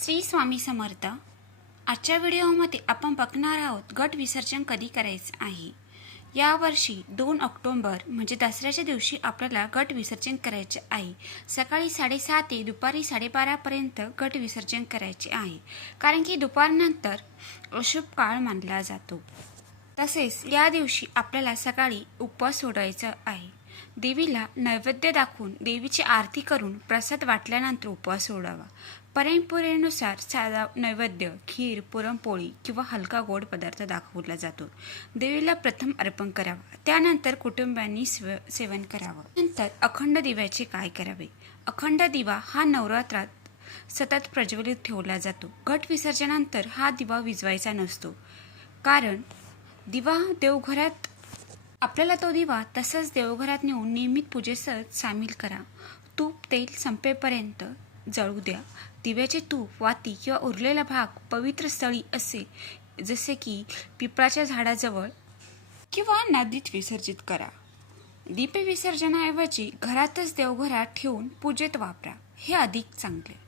श्री स्वामी समर्थ। आजच्या व्हिडिओमध्ये आपण बघणार आहोत गट विसर्जन कधी करायचं आहे। यावर्षी 2 ऑक्टोबर म्हणजे दसऱ्याच्या दिवशी आपल्याला गट विसर्जन करायचे आहे। सकाळी 7:30 ते दुपारी 12:30 पर्यंत गट विसर्जन करायचे आहे, कारण की दुपारनंतर अशुभ काळ मानला जातो। तसेच या दिवशी आपल्याला सकाळी उपवास सोडायचा आहे। देवीला नैवेद्य दाखवून देवीची आरती करून प्रसाद वाटल्यानंतर उपवास सोडावा। परंपरेनुसार साधा नैवेद्य खीर, पुरणपोळी किंवा हलका गोड पदार्थ दाखवला जातो। देवीला प्रथम अर्पण करावा, त्यानंतर कुटुंबांनी सेवन करावं। नंतर अखंड दिव्याचे काय करावे? अखंड दिवा हा नवरात्रात सतत प्रज्वलित ठेवला जातो। गट विसर्जनानंतर हा दिवा विझवायचा नसतो, कारण दिवा देवघरात आपल्याला तो दिवा तसंच देवघरात नेऊन नियमित पूजेसह सामील करा। तूप तेल संपेपर्यंत जळू द्या। दिव्याचे तूप, वाती किंवा उरलेला भाग पवित्र स्थळी जसे की पिंपळाच्या झाडाजवळ किंवा नदीत विसर्जित करा। दीप विसर्जनाऐवजी घरातच देवघरात ठेवून पूजेत वापरा, हे अधिक चांगले।